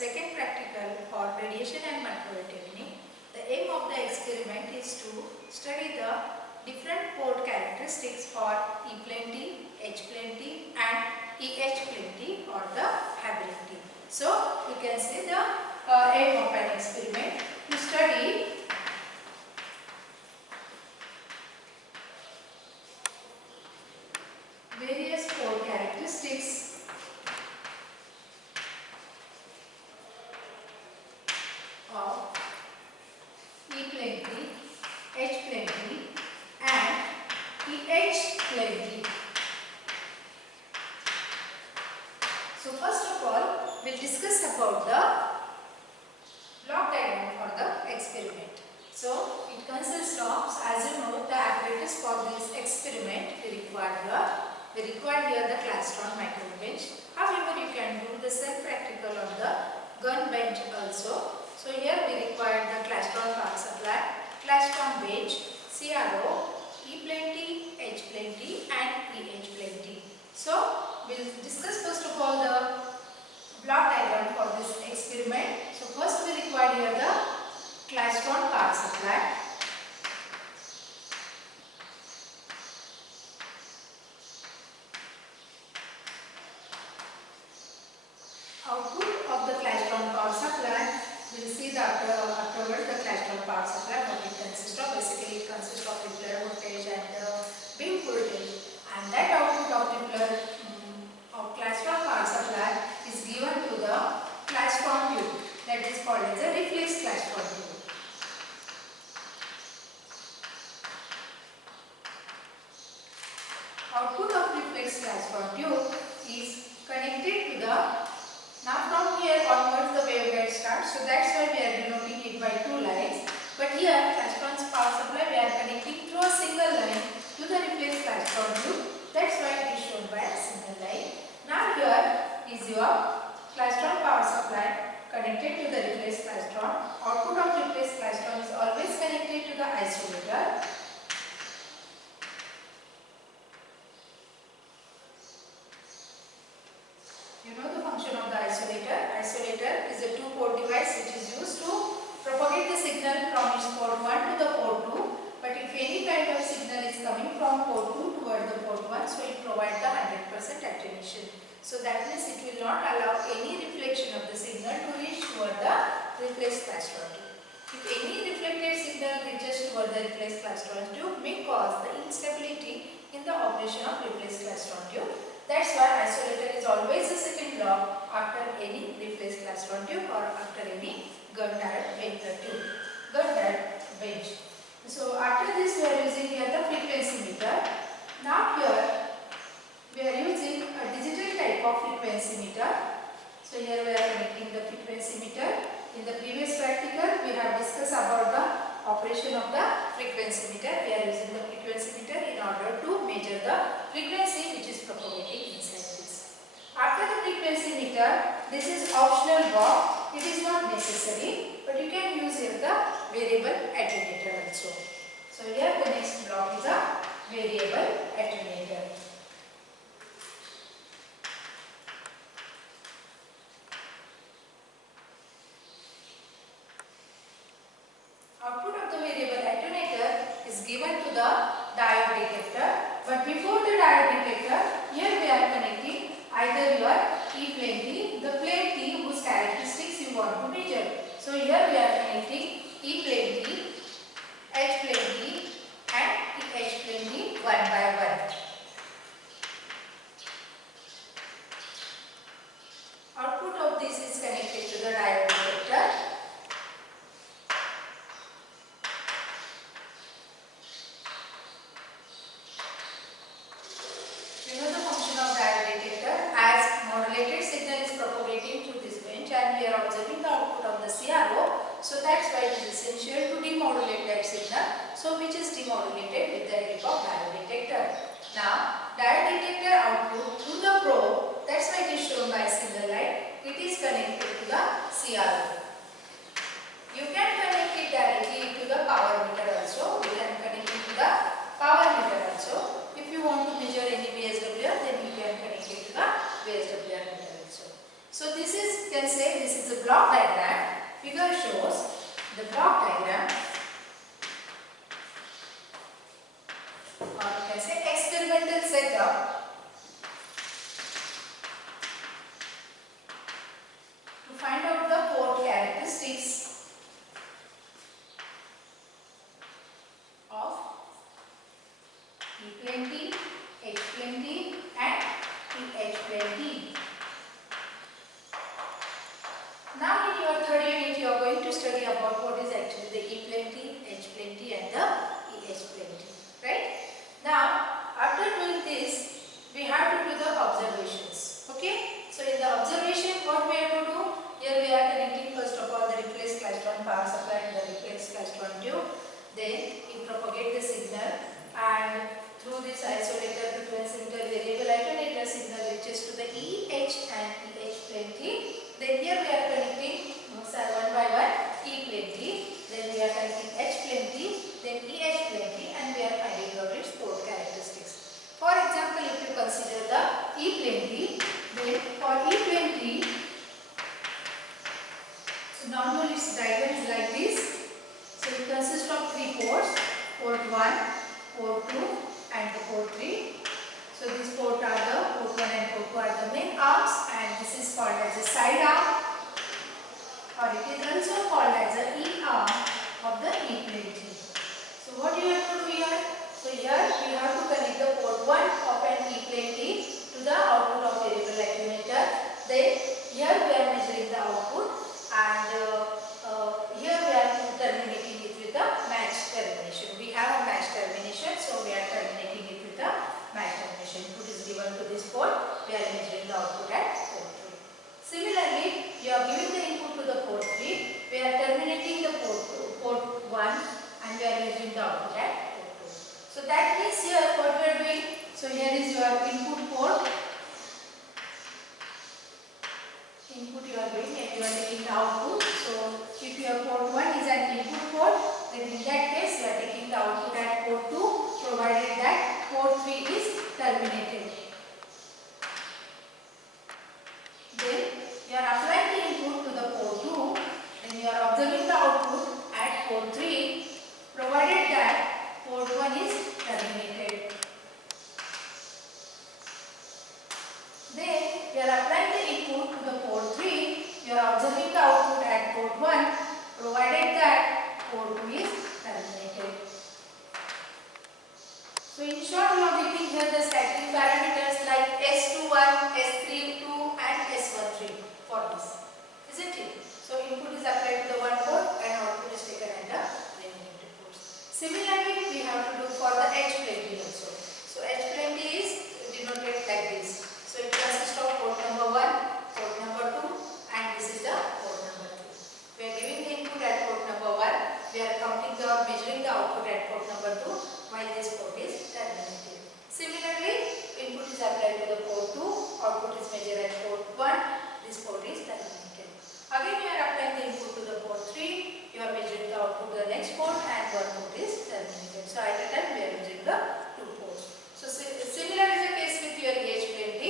second practical for radiation and microwave technique. The aim of the experiment is to study the different port characteristics for E plane T, H plane T and EH plane T or the Haberlin T. So you can see the aim of an experiment to study various port characteristics of E plane T, H plane T and EH plane T. So first of all, we'll discuss about the block diagram for the experiment. So it consists of, as you know, the apparatus for this experiment we require here the Klastron microwave bench. However, you can do the self-practical on the gun bench also. So here we require the Klastron power supply, Klastron bench, CRO, E plane T, H plane T and EH plane T. So we'll discuss first of all the block diagram for this experiment. So first we require here the Klastron power supply. Output of the Klastron power supply, we will see that afterwards the Klastron power supply, what it consists of. Basically it consists of Rippler voltage and beam voltage, and that output of Rippler of Klastron power supply is given to the Klastron tube, that is called as a reflex Klastron tube. Output of reflex Klastron tube is connected to the, now from here onwards the waveguide starts, so that's why we are denoting it by two lines. But here Klastron's power supply we are connecting through a single line to the reflex Klastron tube. That's why it is shown by a single line. Now here is your Klastron power supply connected to the reflex Klastron. Output of reflex Klastron is always connected to the isolator. You know the function of the isolator. Isolator is a two-port device which is used to propagate the signal from its port 1 to the port 2. But if any kind of signal is coming from port 2 toward the port 1, so it provides the 100% attenuation. So that means it will not allow any reflection of the signal to reach toward the reflex Klastron tube. If any reflected signal reaches toward the reflex Klastron tube, may cause the instability in the operation of reflex Klastron tube. That's why isolator is always the second block after any reflex Klastron tube or after any gun direct bench. So after this we are using here the frequency meter. Now here we are using a digital type of frequency meter. So here we are connecting the frequency meter. In the previous practical we have discussed about the operation of the frequency meter. We are using the frequency meter in order to measure the frequency which is propagating inside this. After the frequency meter, this is optional block. It is not necessary, but you can use here the variable attenuator also. So here the next block is a variable attenuator. Output of the variable attenuator is given to the diode detector. But before the diode detector, here we are connecting either your E plane T, the plane T whose characteristics you want to measure. So here we are connecting E plane T, H plane T and EH plane T one by one. Output of this is connected to the diode detector. You know the function of diode detector, as modulated signal is propagating through this bench and we are observing the output of the CRO. So that's why it is essential to demodulate that signal. So which is demodulated with the help of diode detector. Now diode detector output through the probe, that's why it is shown by a single line. It is connected to the CRO. You can connect it directly to the power meter also. You can connect it to the power meter also. If you want to measure any VSWR, then you can connect it to the VSWR meter also. So this is, you can say this is the block diagram. Figure shows the block diagram, or you can say experimental setup to find out the port characteristics of E plane T, H plane T and TH plane T. Now in your third unit you are going to study about what is actually the E plane T, H plane T and the EH plane T. Right? Now after doing this we have to do the observations. Okay? So in the observation what we have to do? Here we are connecting first of all the replace class 1 power supply to the replace class 1 tube. Then you propagate the signal and through this isolator frequency intervariable alternator signal reaches to the EH and EH plane T. Then here we are connecting one by one E plane T. Then we are connecting H plane T. Then EH plane T and we are finding out its port characteristics. For example, if you consider the E plane T, then for E plane T, so normally its diagram is like this. So it consists of 3 ports, port 1, port 2 and the port 3. So these port 1 and port 2 are the main arms and this is called as a side arm, or it is also called as a E arm of the E plane T. So what you have to do here? So here we have to connect the port 1 of an E plane T to the output of variable attenuator. Then here we are measuring the output and here we are terminating it with the match termination. We have a match termination, so we are terminating it with the match termination. Input is given to this port, we are measuring the output at port 3. Similarly, you are giving the input to the port 3, we are terminating the port 1 and we are measuring the output at port 2. So that means here what we are doing, so here is your input port, input you are doing and you are taking the output. So if your port 1 is an input port, then in that case you are taking the output at port 2 provided that port 3 is terminated. Then you are applying the input to the port 2, then you are observing the output at port 3 provided that port 1 is terminated. Then you are applying the input to the port 3, you are observing the output at port 1 provided that port 2 is terminated. So in short we are getting here the scattering parameters like S21, S32 and S13 for this, isn't it? So input is applied to the one port and output is taken at the remaining two ports. Similarly we have to do for the H plane T also. So H plane T is denoted like this. So it consists of port number 1, port number 2 and this is the port number 3. We are giving the input at port number 1, we are counting the or measuring the output at port number 2 while this port is terminated. Similarly, input is applied to the port 2, output is measured at port 1, this port is terminated. Again you are applying the input to the port 3, you are measuring the output to the next port and one port is terminated. So at a time we are measuring the 2 ports. So similar is the case with your EH plane T.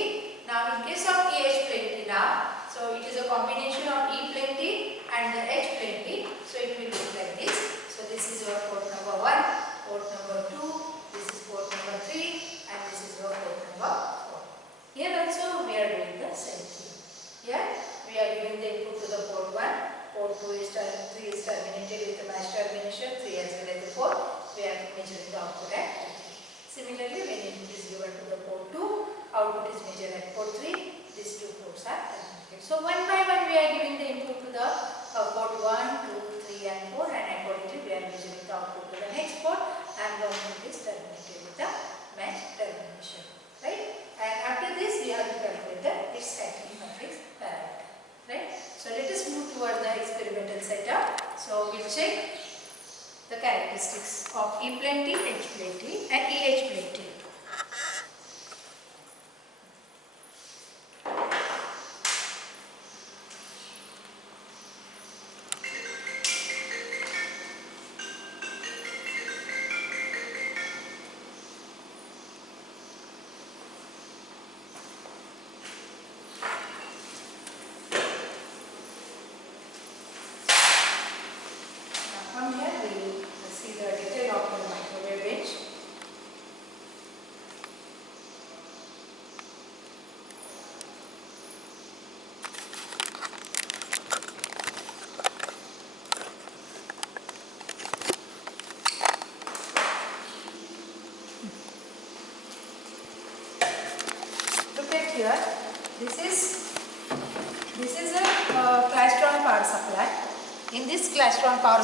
Now in case of EH plane T now, so it is a combination of E plane T and the H plane T. So it will look like this. So this is your port number 1, port number 2, this is port number 3 and this is your port number 4. Here also we are doing the same thing. Here we are giving the input to the port 1, port 3 is terminated with the match termination, 3 as well as the 4. We are measuring the output at 3. Similarly, when input is given to the port 2, output is measured at port 3, these 2 ports are terminated. So one by one we are giving the input to the port 1, 2, 3 and 4 and accordingly we are measuring the output to the next port and one port is terminated with the match termination. Right? And after this we have to calculate the its scattering matrix parameter. Right? So let us move towards the experimental setup. So we'll check the characteristics of E plane T, H plane T and EH plane T. power supply. In this klystron power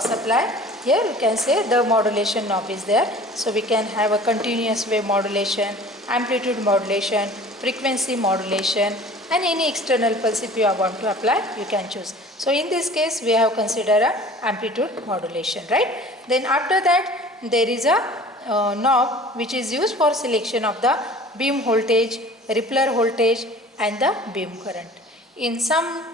supply, here you can say the modulation knob is there. So we can have a continuous wave modulation, amplitude modulation, frequency modulation, and any external pulse if you want to apply, you can choose. So in this case, we have considered a amplitude modulation, right? Then after that, there is a knob which is used for selection of the beam voltage, rippler voltage, and the beam current. In some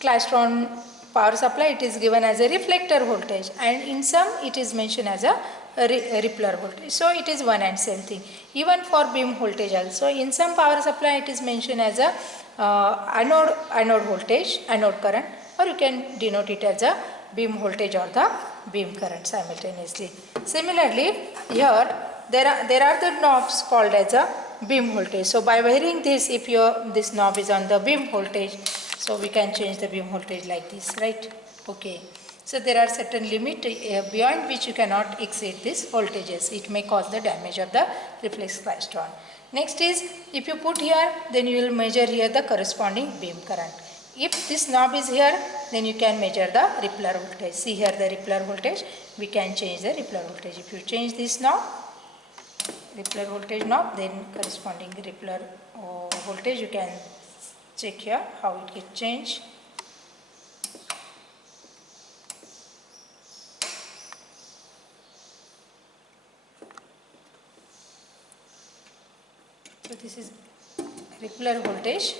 klystron power supply, it is given as a reflector voltage, and in some it is mentioned as a rippler voltage. So it is one and same thing. Even for beam voltage also, in some power supply it is mentioned as a anode voltage, anode current, or you can denote it as a beam voltage or the beam current simultaneously. Similarly, here there are the knobs called as a beam voltage. So by varying this, if this knob is on the beam voltage, so we can change the beam voltage like this, right? Okay. So there are certain limit beyond which you cannot exceed these voltages. It may cause the damage of the reflex klystron. Next is, if you put here, then you will measure here the corresponding beam current. If this knob is here, then you can measure the rippler voltage. See here the rippler voltage, we can change the rippler voltage. If you change this knob, rippler voltage knob, then corresponding rippler voltage, you can check here how it gets changed. So this is rippler voltage.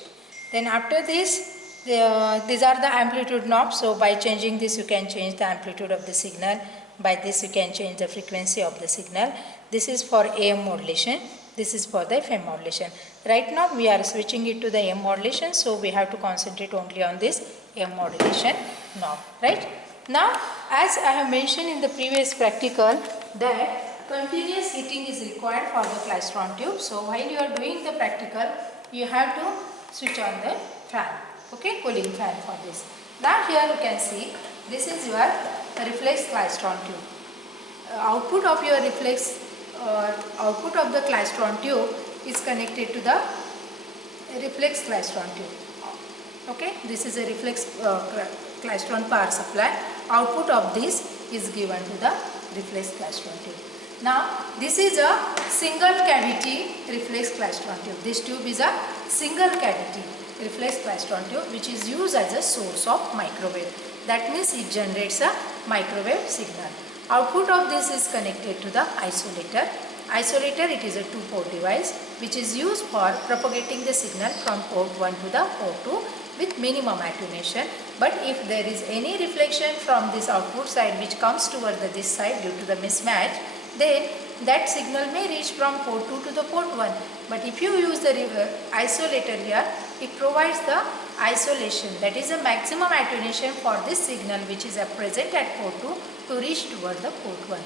Then after this, these are the amplitude knobs. So by changing this, you can change the amplitude of the signal. By this, you can change the frequency of the signal. This is for AM modulation. This is for the FM modulation. Right now, we are switching it to the AM modulation. So we have to concentrate only on this AM modulation knob, right? Now, as I have mentioned in the previous practical, that continuous heating is required for the klystron tube. So while you are doing the practical, you have to switch on the fan, okay, cooling fan for this. Now here you can see, this is your reflex klystron tube. Output of your reflex, output of the klystron tube is connected to the reflex klystron tube. Okay, this is a reflex klystron power supply. Output of this is given to the reflex klystron tube. Now, this is a single cavity reflex klystron tube. This tube is a single cavity reflex klystron tube which is used as a source of microwave. That means it generates a microwave signal. Output of this is connected to the isolator. Isolator, it is a two-port device which is used for propagating the signal from port 1 to the port 2 with minimum attenuation. But if there is any reflection from this output side which comes toward this side due to the mismatch, then that signal may reach from port 2 to the port 1. But if you use the isolator here, it provides the isolation, that is a maximum attenuation for this signal which is present at port 2 to reach toward the port 1.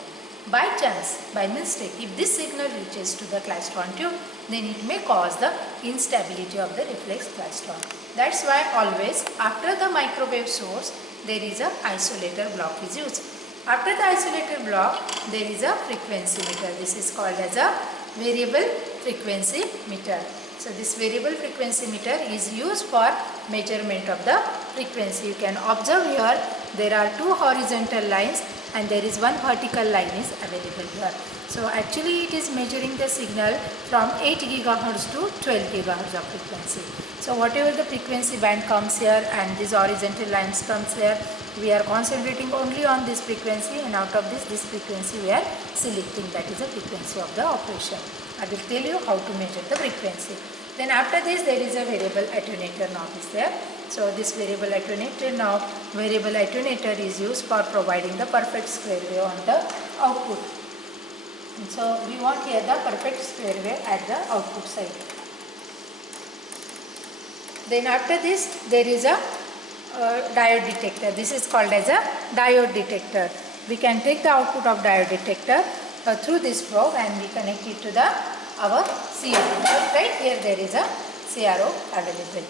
By chance, by mistake, if this signal reaches to the klystron tube, then it may cause the instability of the reflex klystron. That's why always after the microwave source, there is a isolator block is used. After the isolator block, there is a frequency meter. This is called as a variable frequency meter. So this variable frequency meter is used for measurement of the frequency. You can observe here, there are two horizontal lines and there is one vertical line is available here. So actually it is measuring the signal from 8 GHz to 12 GHz of frequency. So whatever the frequency band comes here and these horizontal lines comes here, we are concentrating only on this frequency, and out of this frequency we are selecting, that is the frequency of the operation. I will tell you how to measure the frequency. Then after this there is a variable attenuator knob is there. So this variable attenuator knob, variable attenuator is used for providing the perfect square wave on the output. And so we want here the perfect square wave at the output side. Then after this there is a diode detector. This is called as a diode detector. We can take the output of diode detector through this probe and we connect it to our CRO. Right here there is a CRO available.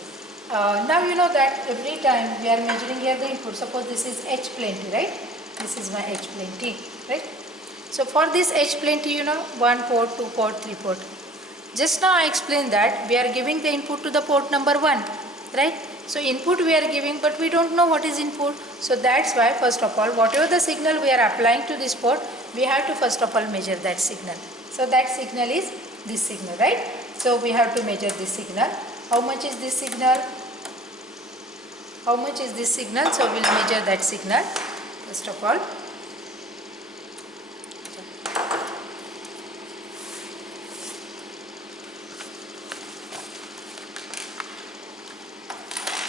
Now you know that every time we are measuring here the input. Suppose this is H plane T, right? This is my H plane T, right? So for this H plane T, you know, 1 port, 2 port, 3 port. Just now I explained that we are giving the input to the port number 1, right? So input we are giving, but we don't know what is input. So that's why first of all, whatever the signal we are applying to this port, we have to first of all measure that signal. So that signal is this signal, right? So we have to measure this signal. How much is this signal? How much is this signal? So we'll measure that signal first of all.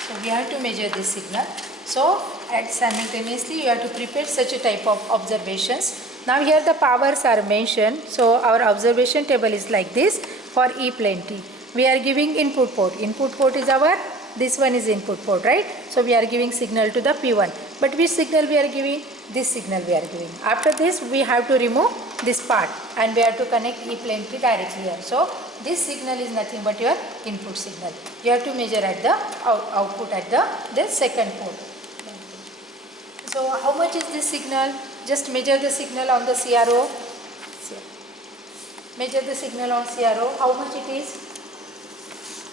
So we have to measure this signal. So simultaneously you have to prepare such a type of observations. Now here the powers are mentioned. So our observation table is like this for E plane T. We are giving input port. Input port is our, this one is input port, right? So we are giving signal to the P1. But which signal we are giving? This signal we are giving. After this we have to remove this part and we have to connect E plane T directly here. So this signal is nothing but your input signal. You have to measure at the output at the second port. So how much is this signal? Just measure the signal on the CRO. Measure the signal on CRO. How much it is?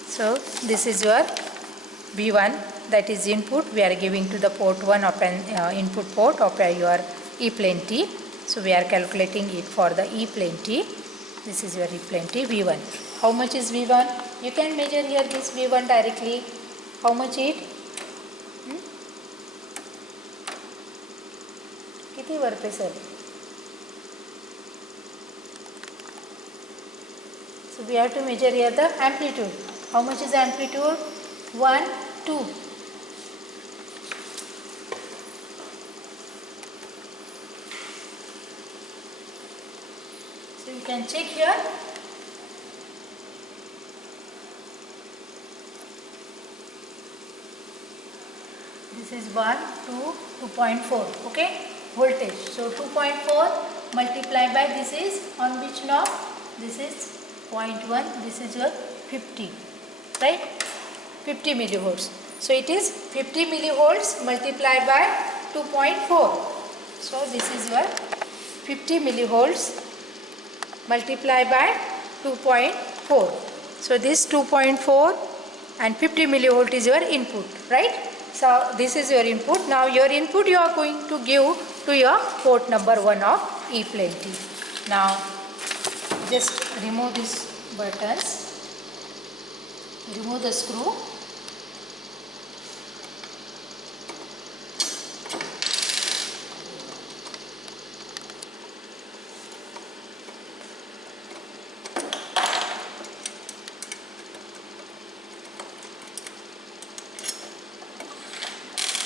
So this is your V1, that is input we are giving to the port 1 of an input port of your E plane T. So we are calculating it for the E plane T. This is your E plane T V1. How much is V1? You can measure here this V1 directly. How much it? किती वर पे sir? So we have to measure here the amplitude. How much is the amplitude? 1, 2. So you can check here. This is 1, 2, 2.4. Okay, voltage. So 2.4 multiplied by this is on which knob? This is 0.1. This is your 50, right? 50 millivolts. So it is 50 millivolts multiplied by 2.4. So this is your 50 millivolts multiplied by 2.4. So this 2.4 and 50 millivolt is your input, right? So this is your input. Now your input you are going to give to your port number 1 of E plane T. Now just remove these buttons. Remove the screw.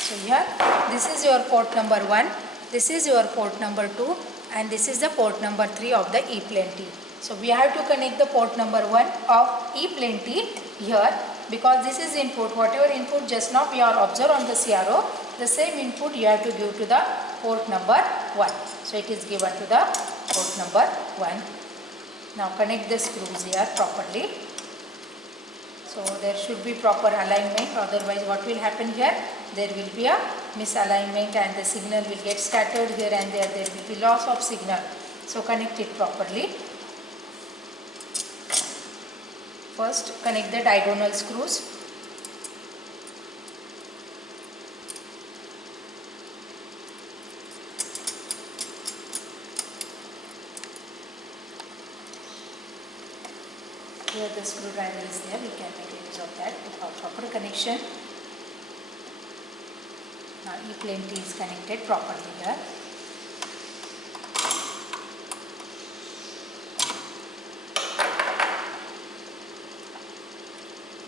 So here this is your port number 1, this is your port number 2 and this is the port number 3 of the E plane T. So we have to connect the port number 1 of E plane T here because this is input. Whatever input just now we are observed on the CRO, the same input you have to give to the port number 1. So it is given to the port number 1. Now connect the screws here properly. So there should be proper alignment, otherwise what will happen here? There will be a misalignment and the signal will get scattered here and there will be loss of signal. So connect it properly. First connect the diagonal screws. Here the screwdriver is there, we can make use of that for proper connection. Now E plane T is connected properly here.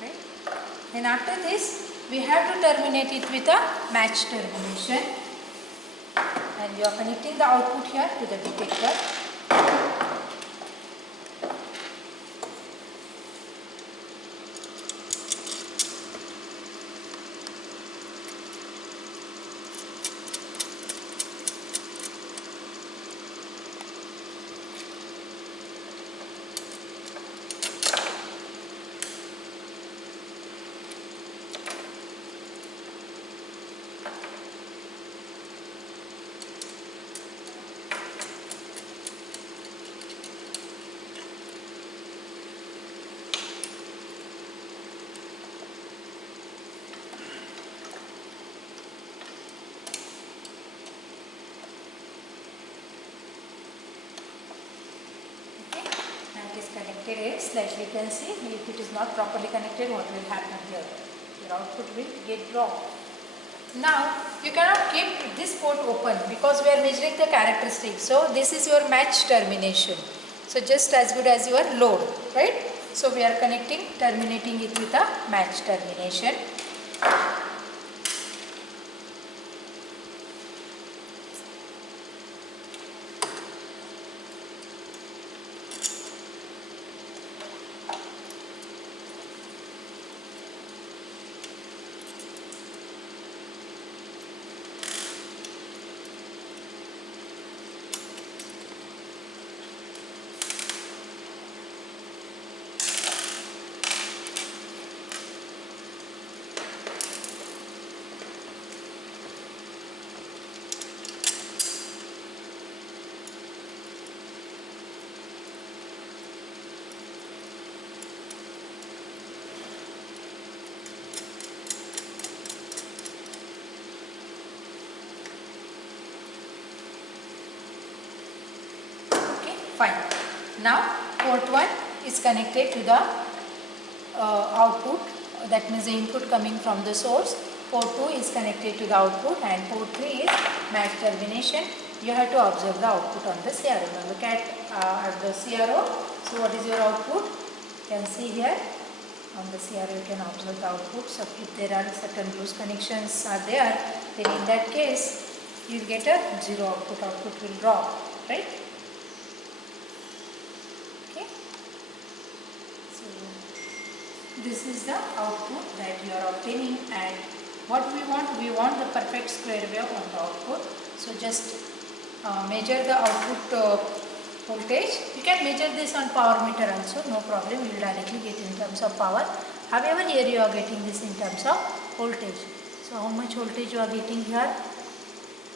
Right? And after this we have to terminate it with a match termination. And you are connecting the output here to the detector. connected is slightly, you can see if it is not properly connected, what will happen here? Your output will get dropped. Now you cannot keep this port open because we are measuring the characteristics. So this is your match termination. So just as good as your load, right? So we are terminating it with a match termination. Fine. Now port 1 is connected to the output, that means the input coming from the source. Port 2 is connected to the output and port 3 is match termination. You have to observe the output on the CRO. Now look at the CRO. So what is your output? You can see here on the CRO you can observe the output. So if there are certain loose connections are there, then in that case you will get a zero output. Output will drop, right? This is the output that you are obtaining, and what we want the perfect square wave on the output. So just measure the output voltage. You can measure this on power meter also, no problem, you will directly get in terms of power. However, here you are getting this in terms of voltage. So how much voltage you are getting here?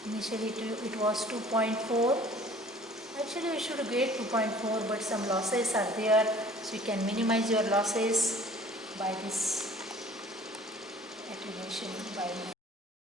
Initially it was 2.4. Actually we should get 2.4, but some losses are there, so you can minimize your losses by this attenuation by